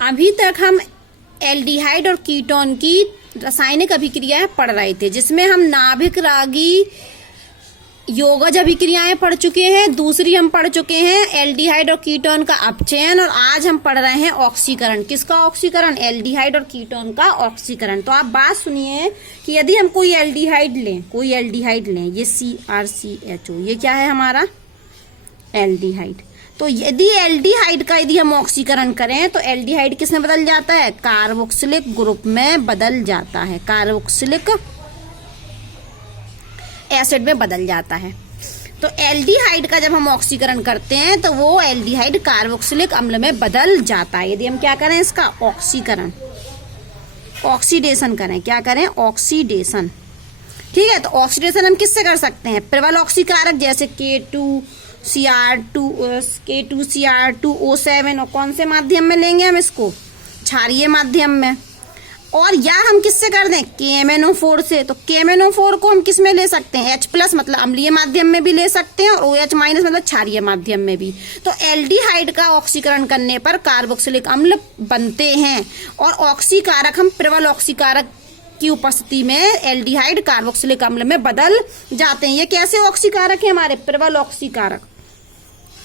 अभी तक हम एल्डिहाइड और कीटोन की रासायनिक अभिक्रियाएं पढ़ रहे थे, जिसमें हम नाभिक रागी योगज अभिक्रियाएं पढ़ चुके हैं। दूसरी हम पढ़ चुके हैं एल्डिहाइड और कीटोन का अपचयन, और आज हम पढ़ रहे हैं ऑक्सीकरण। किसका ऑक्सीकरण? एल्डिहाइड और कीटोन का ऑक्सीकरण। तो आप बात सुनिए कि यदि हम कोई एल्डिहाइड लें, ये CrCHO, ये क्या है हमारा? एल्डिहाइड। तो यदि एल्डिहाइड का यदि हम ऑक्सीकरण करें तो एल्डिहाइड किस में बदल जाता है? कार्बोक्सिलिक ग्रुप में बदल जाता है, कार्बोक्सिलिक एसिड में बदल जाता है। तो एल्डिहाइड का जब हम ऑक्सीकरण करते हैं तो वो एल्डिहाइड कार्बोक्सिलिक अम्ल में बदल जाता है। यदि हम क्या करें? इसका ऑक्सीकरण, ऑक्सीडेशन करें। क्या करें? ऑक्सीडेशन। ठीक है, तो ऑक्सीडेशन हम किससे कर सकते हैं? प्रबल ऑक्सीकारक जैसे K2Cr2O7, और कौन से माध्यम में लेंगे हम इसको? क्षारीय माध्यम में। और या हम किससे कर दें? KMnO4 से। तो KMnO4 को हम किस में ले सकते हैं? H+ मतलब अम्लीय माध्यम में भी ले सकते हैं, और OH- मतलब क्षारीय माध्यम में भी। तो एल्डिहाइड का ऑक्सीकरण करने पर कार्बोक्सिलिक अम्ल बनते हैं, और ऑक्सीकारक हम प्रबल ऑक्सीकारक की उपस्थिति में एल्डिहाइड कार्बोक्सिलिक अम्ल में बदल जाते हैं। ये कैसे ऑक्सीकारक है? हमारे प्रबल ऑक्सीकारक।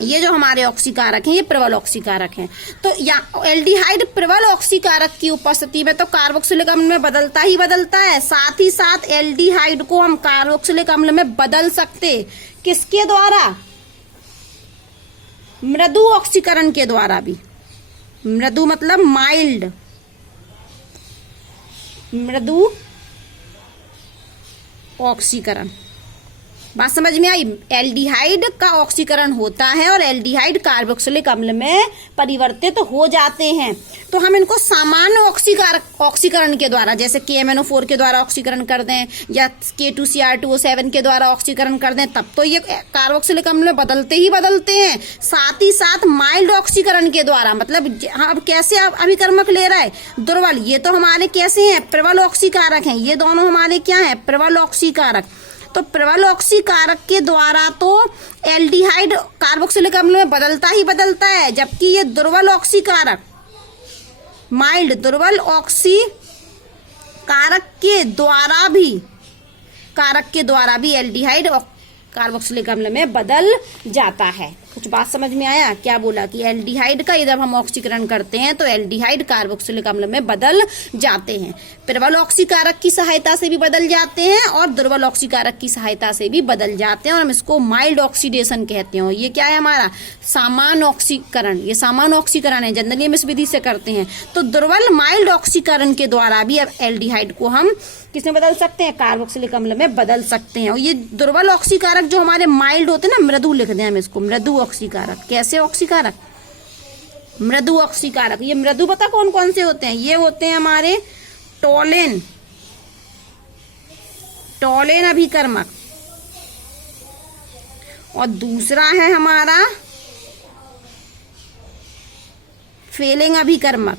ये जो हमारे ऑक्सीकारक हैं ये प्रबल ऑक्सीकारक हैं। तो या एल्डिहाइड प्रबल ऑक्सीकारक की उपस्थिति में तो कार्बोक्सिलिक अम्ल में बदलता ही बदलता है। साथ ही साथ एल्डिहाइड को हम कार्बोक्सिलिक अम्ल में बदल सकते किसके द्वारा? मृदु ऑक्सीकरण के द्वारा भी। मृदु मतलब माइल्ड, मृदु ऑक्सीकरण। बात समझ में आई? एल्डिहाइड का ऑक्सीकरण होता है और एल्डिहाइड कार्बोक्सिलिक अम्ल में परिवर्तित हो जाते हैं। तो हम इनको सामान्य ऑक्सीकरण के द्वारा, जैसे KMnO4 के द्वारा ऑक्सीकरण कर दें या K2Cr2O7 के द्वारा ऑक्सीकरण कर दें, तब तो ये कार्बोक्सिलिक अम्ल में बदलते ही बदलते हैं। साथ ही साथ माइल्ड ऑक्सीकरण के द्वारा, मतलब अब कैसे अभिकर्मक ले रहा है? दुर्बल। ये तो हमारे कैसे हैं? प्रबल ऑक्सीकारक हैं। ये दोनों हमारे क्या हैं? प्रबल ऑक्सीकारक। तो प्रबल ऑक्सीकारक के द्वारा तो एल्डिहाइड कार्बोक्सिलिक अम्ल में बदलता ही बदलता है, जबकि ये दुर्बल ऑक्सीकारक, माइल्ड दुर्बल ऑक्सीकारक के द्वारा भी एल्डिहाइड कार्बोक्सिलिक अम्ल में बदल जाता है। कुछ बात समझ में आया? क्या बोला कि एल्डिहाइड का जब हम ऑक्सीकरण करते हैं तो एल्डिहाइड कार्बोक्सिलिक अम्ल में बदल जाते हैं। प्रबल ऑक्सीकारक की सहायता से भी बदल जाते हैं और दुर्बल ऑक्सीकारक की सहायता से भी बदल जाते हैं, और हम इसको माइल्ड ऑक्सीडेशन कहते हैं। ये क्या है हमारा? सामान्य ऑक्सीकरण। ये सामान्य ऑक्सीकरण है, जनरली हम इस विधि से करते हैं। तो दुर्बल माइल्ड ऑक्सीकरण के द्वारा भी अब एल्डिहाइड को हम किसमें बदल सकते हैं? कार्बोक्सिलिक अम्ल में बदल सकते हैं। और ये दुर्बल ऑक्सीकारक जो हमारे माइल्ड होते हैं ना, मृदु लिख दें हम इसको, मृदु ऑक्सीकारक। कैसे ऑक्सीकारक? मृदु ऑक्सीकारक। ये मृदु पता कौन कौन से होते हैं? ये होते हैं हमारे टोलेन अभिकर्मक, और दूसरा है हमारा फेलिंग अभिकर्मक।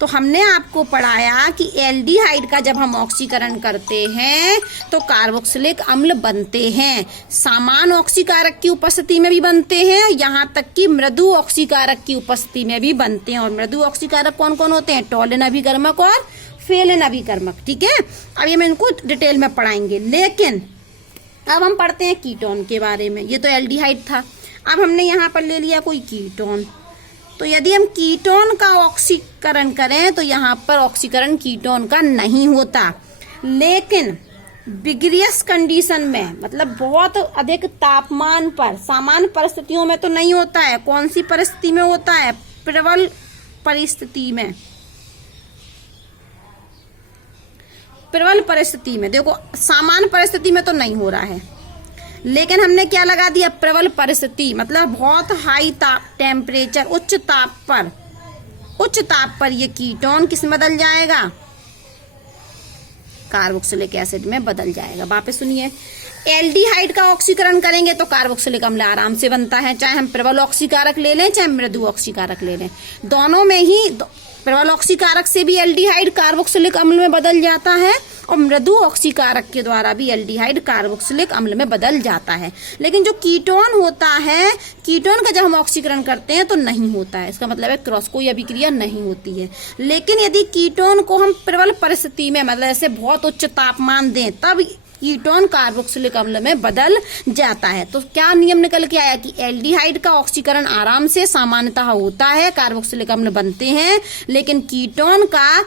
तो हमने आपको पढ़ाया कि एल्डिहाइड का जब हम ऑक्सीकरण करते हैं तो कार्बोक्सिलिक अम्ल बनते हैं। सामान्य ऑक्सीकारक की उपस्थिति में भी बनते हैं, यहाँ तक कि मृदु ऑक्सीकारक की उपस्थिति में भी बनते हैं। और मृदु ऑक्सीकारक कौन कौन होते हैं? टोलेन अभिकर्मक और फेलिन अभिकर्मक। ठीक है, अब ये हम इनको डिटेल में पढ़ाएंगे। लेकिन अब हम पढ़ते हैं कीटोन के बारे में। ये तो एल्डिहाइड था, अब हमने यहाँ पर ले लिया कोई कीटोन। तो यदि हम कीटोन का ऑक्सीकरण करें तो यहाँ पर ऑक्सीकरण कीटोन का नहीं होता, लेकिन विग्रियस कंडीशन में, मतलब बहुत अधिक तापमान पर, सामान्य परिस्थितियों में तो नहीं होता है। कौन सी परिस्थिति में होता है? प्रबल परिस्थिति में। प्रबल परिस्थिति में देखो, सामान्य परिस्थिति में तो नहीं हो रहा है, लेकिन हमने क्या लगा दिया? प्रबल परिस्थिति, मतलब बहुत हाई टेम्परेचर, उच्च ताप पर ये कीटोन किस में बदल जाएगा? कार्बोक्सिलिक एसिड में बदल जाएगा। वापस सुनिए, एल्डिहाइड का ऑक्सीकरण करेंगे तो कार्बोक्सिलिक अम्ल आराम से बनता है, चाहे हम प्रबल ऑक्सीकारक ले लें चाहे मृदु ऑक्सीकारक ले लें, दोनों में ही प्रबल ऑक्सीकारक से भी एल्डिहाइड कार्बोक्सिलिक अम्ल में बदल जाता है और मृदु ऑक्सीकारक के द्वारा भी एल्डिहाइड कार्बोक्सिलिक अम्ल में बदल जाता है। लेकिन जो कीटोन होता है, कीटोन का जब हम ऑक्सीकरण करते हैं तो नहीं होता है, इसका मतलब है क्रॉस कोई अभिक्रिया नहीं होती है। लेकिन यदि कीटोन को हम प्रबल परिस्थिति में, मतलब ऐसे बहुत उच्च तापमान दें, तब कीटोन कार्बोक्सिलिक अम्ल में बदल जाता है। तो क्या नियम निकल के आया कि एल्डिहाइड का ऑक्सीकरण आराम से सामान्यतः होता है, कार्बोक्सिलिक अम्ल बनते हैं, लेकिन कीटोन का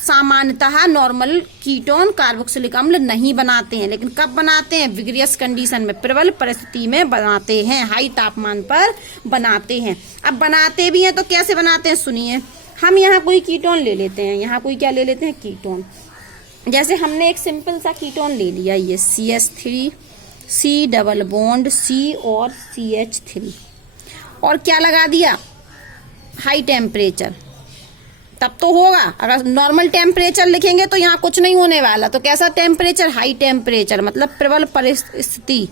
सामान्यतः नॉर्मल कीटोन कार्बोक्सिलिक अम्ल नहीं बनाते हैं। लेकिन कब बनाते हैं? विग्रियस कंडीशन में, प्रबल परिस्थिति में बनाते हैं, हाई तापमान पर बनाते हैं। अब बनाते भी हैं तो कैसे बनाते हैं सुनिए। हम यहाँ कोई कीटोन ले लेते हैं, यहाँ कोई क्या ले लेते हैं? कीटोन। जैसे हमने एक सिंपल सा कीटोन ले लिया, ये CH3 C double bond C और CH3, और क्या लगा दिया? High temperature. तब तो होगा, अगर नॉर्मल टेम्परेचर लिखेंगे तो यहाँ कुछ नहीं होने वाला। तो कैसा टेम्परेचर? हाई टेम्परेचर, मतलब प्रबल परिस्थिति।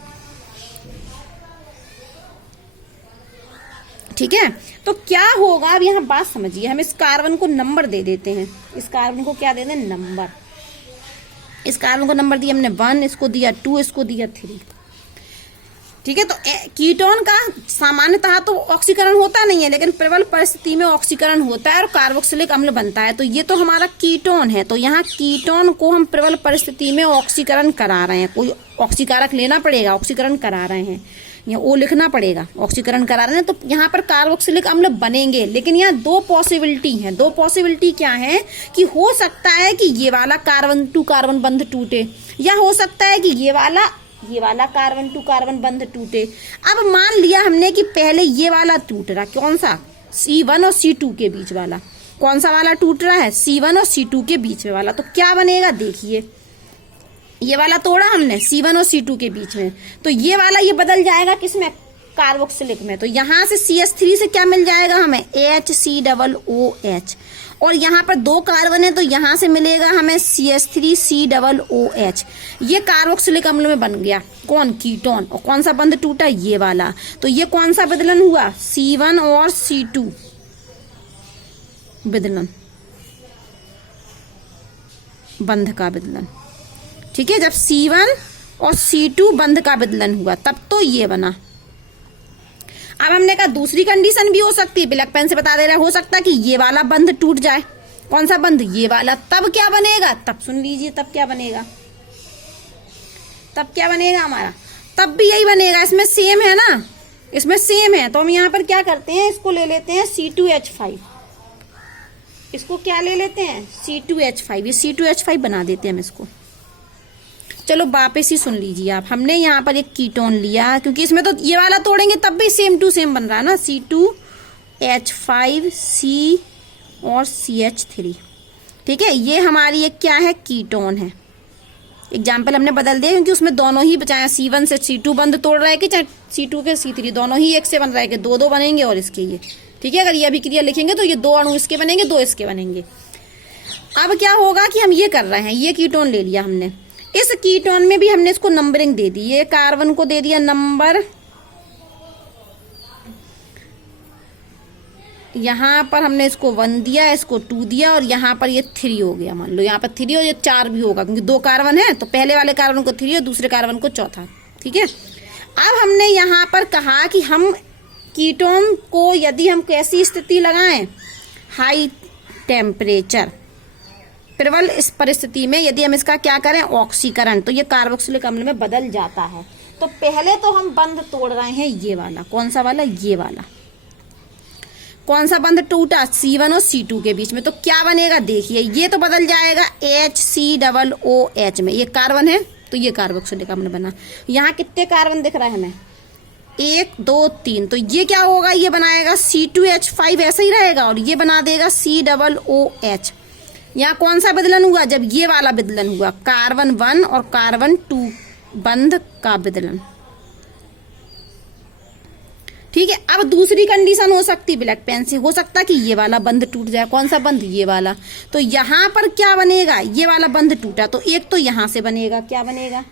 ठीक है, तो क्या होगा? अब यहाँ बात समझिए, हम इस कार्बन को नंबर दे देते हैं। इस कार्बन को क्या दे दें? नंबर। इस कार्बन को नंबर दिया हमने 1, इसको दिया 2, इसको दिया 3। ठीक है, तो कीटोन का सामान्यतः तो ऑक्सीकरण होता नहीं है, लेकिन प्रबल परिस्थिति में ऑक्सीकरण होता है और कार्बोक्सिलिक अम्ल बनता है। तो ये तो हमारा कीटोन है। तो यहाँ कीटोन को हम प्रबल परिस्थिति में ऑक्सीकरण करा रहे हैं, कोई ऑक्सीकारक लेना पड़ेगा, ऑक्सीकरण करा रहे हैं, यहाँ ओ लिखना पड़ेगा, ऑक्सीकरण करा रहे हैं। तो यहाँ पर कार्बोक्सिलिक अम्ल बनेंगे। लेकिन यहाँ दो पॉसिबिलिटी है। दो पॉसिबिलिटी क्या है कि हो सकता है कि ये वाला कार्बन टू कार्बन बंध टूटे, या हो सकता है कि ये वाला कार्बन टू कार्बन बंध टूटे। अब मान लिया हमने कि पहले ये वाला टूट रहा, कौन सा? C1 और C2 के बीच वाला। कौन सा वाला टूट रहा है? C1 और C2 के बीच में वाला। तो क्या बनेगा? देखिए, ये वाला तोड़ा हमने C1 और C2 के बीच में, तो ये वाला ये बदल जाएगा किसमें? कार्बोक्सिलिक में। तो यहाँ से CH3 से क्या मिल जाएगा हमें? HCOOH। और यहाँ पर दो कार्बन है तो यहाँ से मिलेगा हमें CH3COOH। ये कार्बोक्सिलिक अम्ल में बन गया कौन? कीटोन। और कौन सा बंध टूटा? ये वाला। तो ये कौन सा विदलन हुआ? C1 और C2 विदलन, बंध का विदलन। ठीक है, जब C1 और C2 बंध का विदलन हुआ तब तो ये बना। अब हमने कहा दूसरी कंडीशन भी हो सकती है, ब्लैक पेन से बता दे रहा है, हो सकता है कि ये वाला बंध टूट जाए। कौन सा बंध? ये वाला। तब क्या बनेगा? तब सुन लीजिए, तब क्या बनेगा? तब क्या बनेगा हमारा? तब भी यही बनेगा, इसमें सेम है ना, इसमें सेम है। तो हम यहाँ पर क्या करते हैं, इसको ले लेते हैं C2H5। इसको क्या ले लेते हैं? C2H5। ये C2H5 बना देते हैं हम इसको। चलो वापस ही सुन लीजिए आप, हमने यहाँ पर एक कीटोन लिया, क्योंकि इसमें तो ये वाला तोड़ेंगे तब भी सेम टू सेम बन रहा है ना, C2H5 C और CH3। ठीक है, ये हमारी एक क्या है? कीटोन है। एग्जाम्पल हमने बदल दिया क्योंकि उसमें दोनों ही, चाहे C1 से C2 बंध तोड़ रहा है कि चाहे C2 के C3, दोनों ही एक से बन रहा है कि दो दो बनेंगे और इसके ये। ठीक है, अगर ये अभिक्रिया लिखेंगे तो ये दो अणु इसके बनेंगे, दो इसके बनेंगे। अब क्या होगा कि हम ये कर रहे हैं, ये कीटोन ले लिया हमने, इस कीटोन में भी हमने इसको नंबरिंग दे दी। ये कार्बन को दे दिया नंबर, यहाँ पर हमने इसको 1 दिया, इसको 2 दिया, और यहाँ पर ये 3 हो गया। मान लो यहाँ पर 3 और ये 4 भी होगा, क्योंकि दो कार्बन है तो पहले वाले कार्बन को 3 और दूसरे कार्बन को 4था। ठीक है, अब हमने यहाँ पर कहा कि हम कीटोन को यदि हम कैसी स्थिति लगाएं? हाई टेम्परेचर, प्रबल इस परिस्थिति में यदि हम इसका क्या करें? ऑक्सीकरण, तो ये कार्बोक्सिलिक अम्ल में बदल जाता है। तो पहले तो हम बंध तोड़ रहे हैं ये वाला। कौन सा वाला? ये वाला। कौन सा बंध टूटा? C1 और C2 के बीच में। तो क्या बनेगा? देखिए, ये तो बदल जाएगा HCOOH में। ये कार्बन है तो ये कार्बोक्सिलिक अम्ल बना। यहाँ कितने कार्बन दिख रहा है हमें? 1 2 3। तो ये क्या होगा? ये बनाएगा C2H5, ऐसा ही रहेगा, और ये बना देगा COOH। यहाँ कौन सा विदलन हुआ? जब ये वाला विदलन हुआ, कार्बन 1 और कार्बन 2 बंध का विदलन। ठीक है, अब दूसरी कंडीशन हो सकती ब्लैक पेन से, हो सकता कि ये वाला बंध टूट जाए। कौन सा बंध? ये वाला। तो यहाँ पर क्या बनेगा? ये वाला बंध टूटा तो एक तो यहाँ से बनेगा, क्या बनेगा?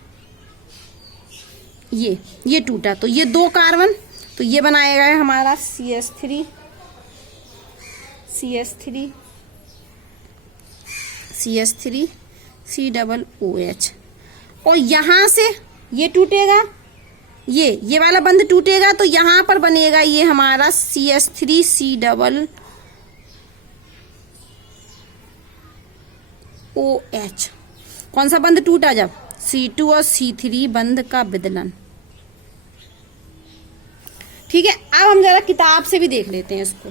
ये टूटा, तो ये 2 कार्बन, तो ये बनाएगा हमारा CH3 COOH। और यहां से ये टूटेगा, ये वाला बंध टूटेगा, तो यहां पर बनेगा ये हमारा CH3COOH। कौन सा बंध टूटा? जब C2 और C3 बंध का विदलन। ठीक है, अब हम जरा किताब से भी देख लेते हैं इसको।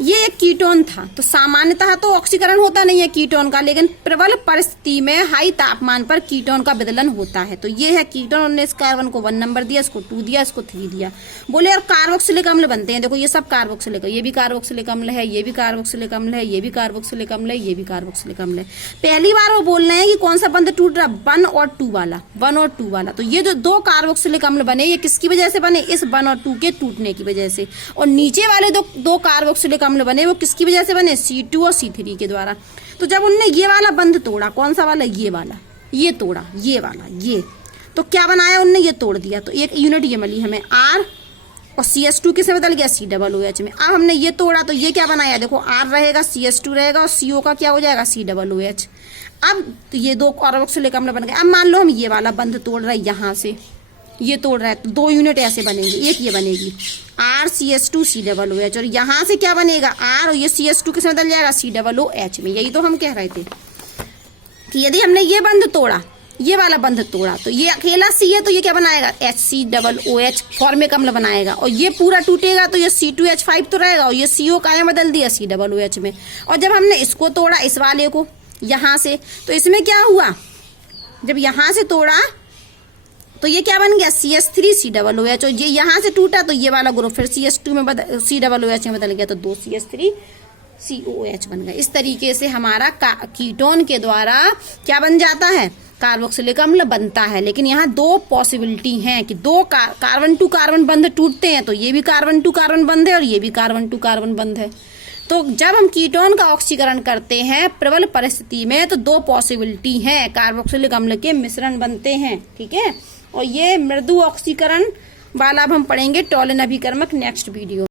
ये एक कीटोन था, तो सामान्यतः तो ऑक्सीकरण होता नहीं है कीटोन का, लेकिन प्रबल परिस्थिति में हाई तापमान पर कीटोन का विदलन होता है। तो ये है कीटोन, उन्होंने इस कार्बन को 1 नंबर दिया, इसको 2 दिया, इसको 3 दिया। बोले और कार्बोक्सिलिक अम्ल बनते हैं, देखो ये सब कार्बोक्सिलिक, ये भी कार्बोक्सिलिक अम्ल है, ये भी कार्बोक्सिलिक अम्ल है, ये भी कार्बोक्सिलिक अम्ल है, ये भी कार्बोक्सिलिक अम्ल है। पहली बार वो बोल रहे हैं कि कौन सा बंध टूट रहा, 1 और 2 वाला। तो ये जो 2 कार्बोक्सिलिक अम्ल बने, ये किसकी वजह से बने? इस 1 और 2 के टूटने की वजह से। और नीचे वाले दो कार्बोक्सिलिक अम्ल बने, वो किसकी वजह से बने? C2 और C3 के द्वारा। तो जब उनने ये वाला बंध तोड़ा, कौन सा वाला? ये वाला, ये तोड़ा, ये वाला, ये, तो क्या बनाया उनने? ये तोड़ दिया। तो एक यूनिट ये मिली हमें R, और CH2 किसमें बदल गया? COOH में। अब हमने ये तोड़ा, तो ये क्या बनाया? देखो R रहेगा, CH2 रहेगा, और CO का क्या हो जाएगा? COOH। अब तो ये 2 कार्बोक्सिलिक अम्ल बन गए। अब मान लो हम ये वाला बंध तोड़ रहे हैं, यहां से ये तोड़ रहा है, तो 2 यूनिट ऐसे बनेंगे। एक ये बनेगी RCH2COOH, और यहां से क्या बनेगा? R, और ये CH2 किस में बदल जाएगा? COOH में। यही तो हम कह रहे थे कि यदि हमने ये बंध तोड़ा, ये वाला बंध तोड़ा, तो ये अकेला C है, तो ये क्या बनाएगा? HCOOH फॉर्मिक अम्ल बनाएगा। और ये पूरा टूटेगा, तो ये C2H5 तो रहेगा, और ये CO का यहाँ बदल दिया COOH में। और जब हमने इसको तोड़ा, इस वाले को यहां से, तो इसमें क्या हुआ? जब यहां से तोड़ा तो ये क्या बन गया? CH3COOH। और ये यहां से टूटा, तो ये वाला ग्रुप फिर CH2 में COOH में बदल गया, तो 2 CH3COOH बन गए। इस तरीके से हमारा कीटोन के द्वारा क्या बन जाता है? कार्बोक्सिलिक अम्ल बनता है। लेकिन यहाँ 2 पॉसिबिलिटी हैं कि 2 कार्बन टू कार्बन बंध टूटते हैं, तो ये भी कार्बन टू कार्बन बंध है और ये भी कार्बन टू कार्बन बंध है। तो जब हम कीटोन का ऑक्सीकरण करते हैं प्रबल परिस्थिति में, तो 2 पॉसिबिलिटी हैं, कार्बोक्सिलिक अम्ल के मिश्रण बनते हैं। ठीक है, और ये मृदु ऑक्सीकरण वाला अब हम पढ़ेंगे टॉलिन अभिकर्मक नेक्स्ट वीडियो।